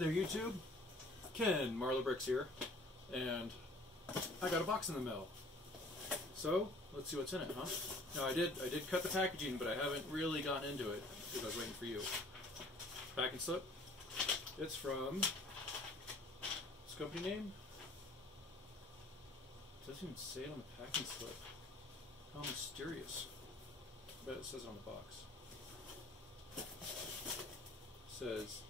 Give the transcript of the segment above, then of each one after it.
there YouTube, Ken, Marlowe Bricks here, and I got a box in the mail. So, let's see what's in it, huh? Now I did cut the packaging, but I haven't really gotten into it because I was waiting for you. Packing slip. It's from, this company name? It doesn't even say it on the packing slip. How mysterious. I bet it says it on the box. It says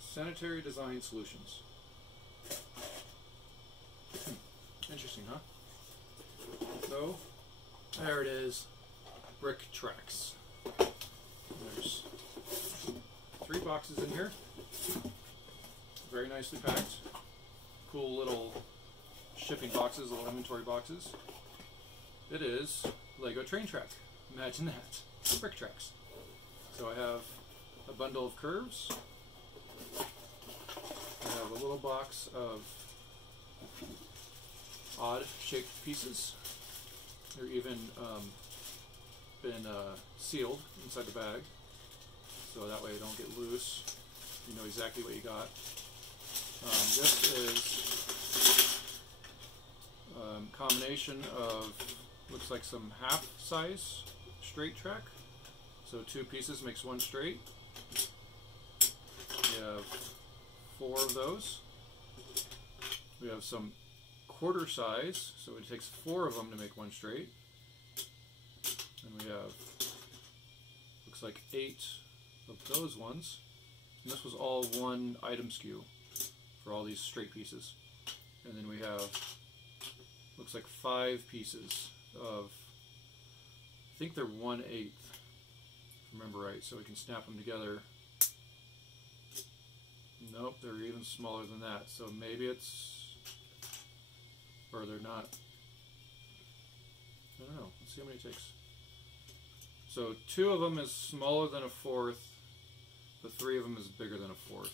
Sanitary Design Solutions. Interesting, huh? So, there it is. Brick tracks. There's 3 boxes in here. Very nicely packed. Cool little shipping boxes, little inventory boxes. It is Lego train track. Imagine that. Brick tracks. So I have a bundle of curves. I have a little box of odd shaped pieces. They're even been sealed inside the bag, so that way they don't get loose. You know exactly what you got. This is a combination of, looks like some half-size straight track. So 2 pieces makes 1 straight. We have 4 of those. We have some quarter size, so it takes 4 of them to make 1 straight. And we have, looks like 8 of those ones. And this was all 1 item SKU for all these straight pieces. And then we have, looks like 5 pieces of, I think they're 1/8, if I remember right, so we can snap them together. Nope, they're even smaller than that, so maybe it's, or they're not. I don't know, let's see how many it takes. So 2 of them is smaller than a 1/4, but 3 of them is bigger than a 1/4.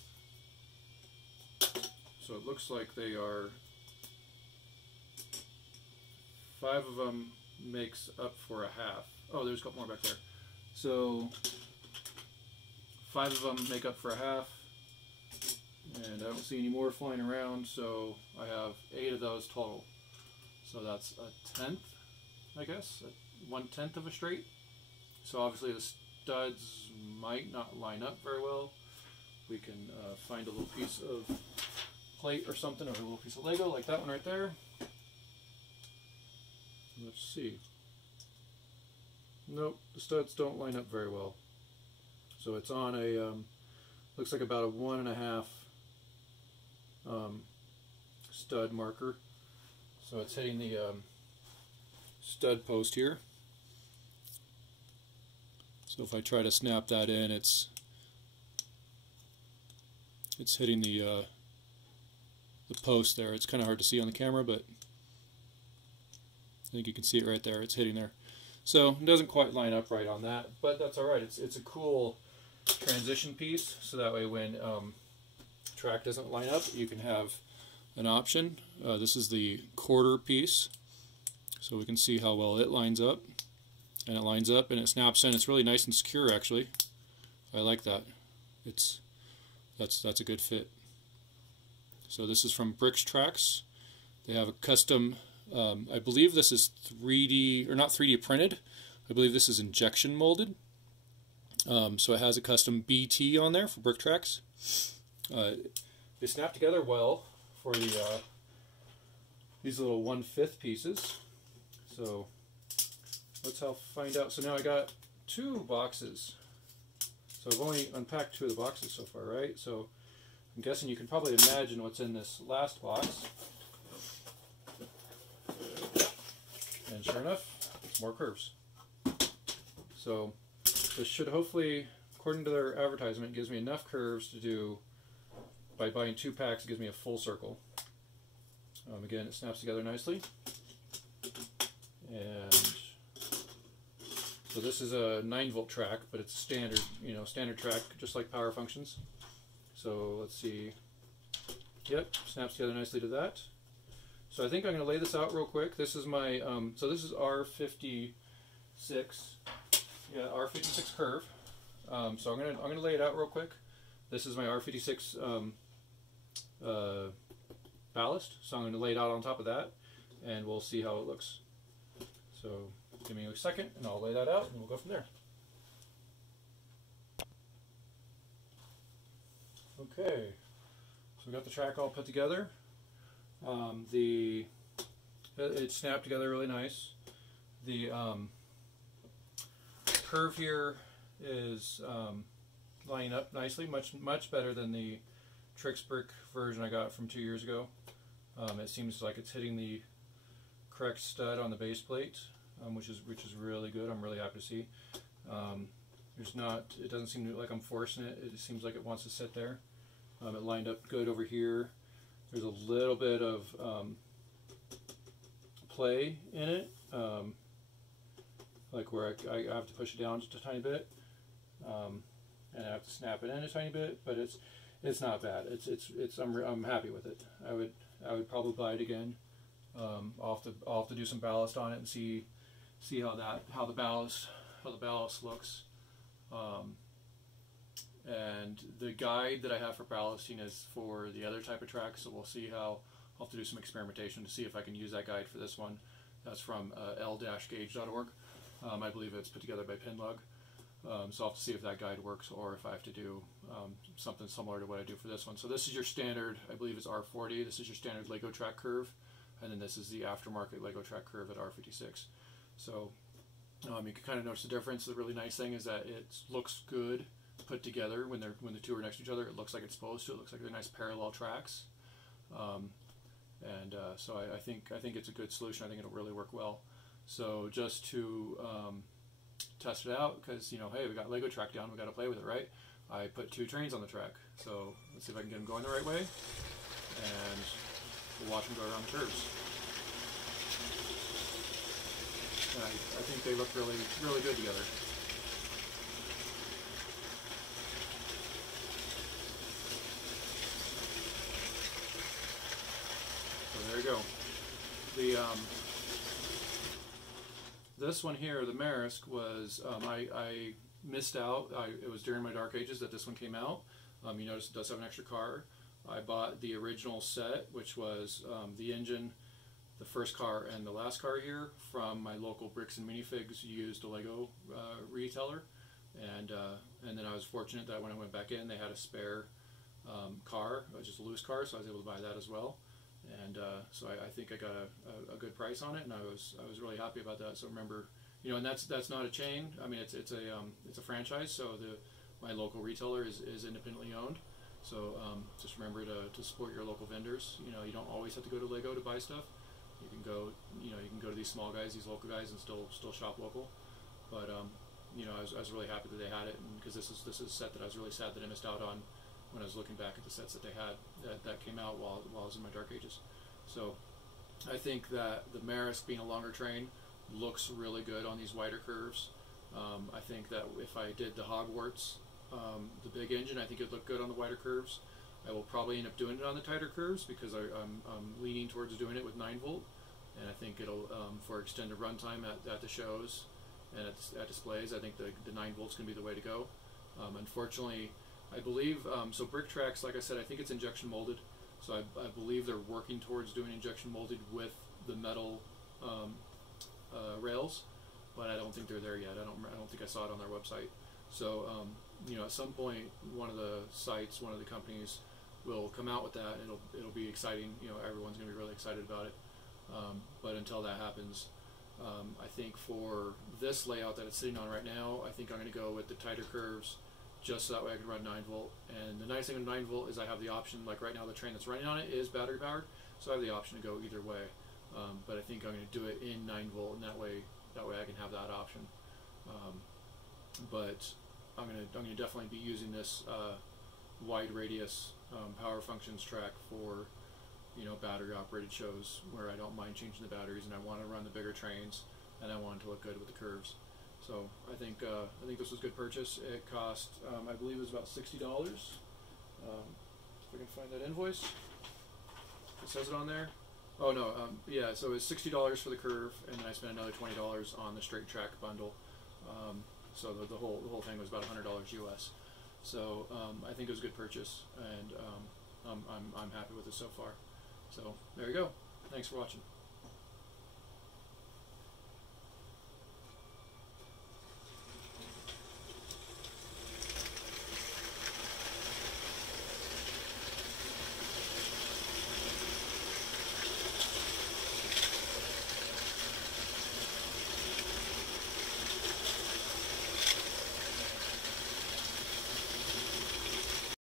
So it looks like they are, 5 of them makes up for a half. Oh, there's a couple more back there. So 5 of them make up for a half, and I don't see any more flying around, so I have 8 of those total. So that's a 1/10, I guess, 1/10 of a straight. So obviously the studs might not line up very well. We can find a little piece of plate or something, or a little piece of Lego like that one right there. Let's see. Nope, the studs don't line up very well. So it's on a, looks like about a 1.5 stud marker. So it's hitting the stud post here. So if I try to snap that in, it's hitting the post there. It's kind of hard to see on the camera, but I think you can see it right there. It's hitting there. So it doesn't quite line up right on that, but that's all right. It's a cool transition piece, so that way when track doesn't line up, you can have an option. This is the quarter piece, so we can see how well it lines up. And it lines up and it snaps in. It's really nice and secure, actually. I like that. That's a good fit. So this is from Bricks Tracks. They have a custom, I believe this is 3D, or not 3D printed. I believe this is injection molded. So it has a custom BT on there for Brick Tracks. They snap together well for the these little 1/5 pieces. So let's find out. So now I got 2 boxes. So I've only unpacked 2 of the boxes so far, right? So I'm guessing you can probably imagine what's in this last box. And sure enough, it's more curves. So this should hopefully, according to their advertisement, gives me enough curves to do, by buying 2 packs, it gives me a full circle. Again, it snaps together nicely. And so this is a 9-volt track, but it's standard, standard track, just like Power Functions. So let's see. Yep, snaps together nicely to that. So I think I'm going to lay this out real quick. This is my, so this is R56, R56 curve. So I'm gonna lay it out real quick. This is my R56 ballast. So I'm going to lay it out on top of that, and we'll see how it looks. So give me a second, and I'll lay that out, and we'll go from there. Okay, so we got the track all put together. It snapped together really nice. The curve here is lining up nicely, much better than the Tricks brick version I got from 2 years ago. It seems like it's hitting the correct stud on the base plate, which is really good. I'm really happy to see. It doesn't seem like I'm forcing it. It seems like it wants to sit there. It lined up good over here. There's a little bit of play in it, like where I have to push it down just a tiny bit, and I have to snap it in a tiny bit, but it's not bad. I'm happy with it. I would probably buy it again. I'll have to do some ballast on it and see how the ballast looks. And the guide that I have for ballasting is for the other type of track, so we'll see how. I'll have to do some experimentation to see if I can use that guide for this one. That's from l-gauge.org. I believe it's put together by Pinlug. So I'll have to see if that guide works, or if I have to do something similar to what I do for this one. So this is your standard, I believe it's R40. This is your standard LEGO track curve, and then this is the aftermarket LEGO track curve at R56. So you can kind of notice the difference. The really nice thing is that it looks good put together when the two are next to each other. It looks like it's supposed to. It looks like they're nice parallel tracks. So I think it's a good solution. I think it'll really work well. So just to test it out, because hey, we got LEGO track down, we got to play with it, right? I put 2 trains on the track. So let's see if I can get them going the right way, and we'll watch them go around the curves. And I think they look really good together. There you go. This one here, the Marisk, was I missed out. It was during my Dark Ages that this one came out. You notice it does have an extra car. I bought the original set, which was the engine, the first car, and the last car here from my local Bricks and Minifigs used a LEGO retailer, and then I was fortunate that when I went back in, they had a spare car, just a loose car, so I was able to buy that as well. And so I think I got a good price on it, and I was really happy about that. So remember, and that's not a chain. I mean, it's a franchise. So my local retailer is independently owned. So just remember to support your local vendors. You don't always have to go to LEGO to buy stuff. You can go to these small guys, these local guys, and still shop local. But I was really happy that they had it, because this is a set that I was really sad that I missed out on when I was looking back at the sets that they had that came out while I was in my Dark Ages. So I think that the Marisk, being a longer train, looks really good on these wider curves. I think that if I did the Hogwarts, the big engine, I think it'd look good on the wider curves. I will probably end up doing it on the tighter curves, because I'm leaning towards doing it with 9-volt, and I think it'll for extended runtime at the shows and at displays, I think the 9-volt's going to be the way to go. Unfortunately, I believe, so brick tracks, like I said, I think it's injection molded. So I believe they're working towards doing injection molded with the metal rails, but I don't think they're there yet. I don't think I saw it on their website. So at some point, one of the sites, one of the companies will come out with that. It'll be exciting. Everyone's going to be really excited about it. But until that happens, I think for this layout that it's sitting on right now, I think I'm going to go with the tighter curves, just so that way I can run 9-volt. And the nice thing with 9-volt is I have the option, like right now the train that's running on it is battery powered, so I have the option to go either way. But I think I'm going to do it in 9-volt, and that way I can have that option. But I'm going to definitely be using this wide radius Power Functions track for battery operated shows where I don't mind changing the batteries, and I want to run the bigger trains, and I want it to look good with the curves. So I think this was a good purchase. It cost, I believe it was about $60. If I can find that invoice. It says it on there. Oh no, yeah, so it was $60 for the curve, and then I spent another $20 on the straight track bundle. So the whole thing was about $100 US. So I think it was a good purchase, and I'm happy with it so far. So there you go. Thanks for watching.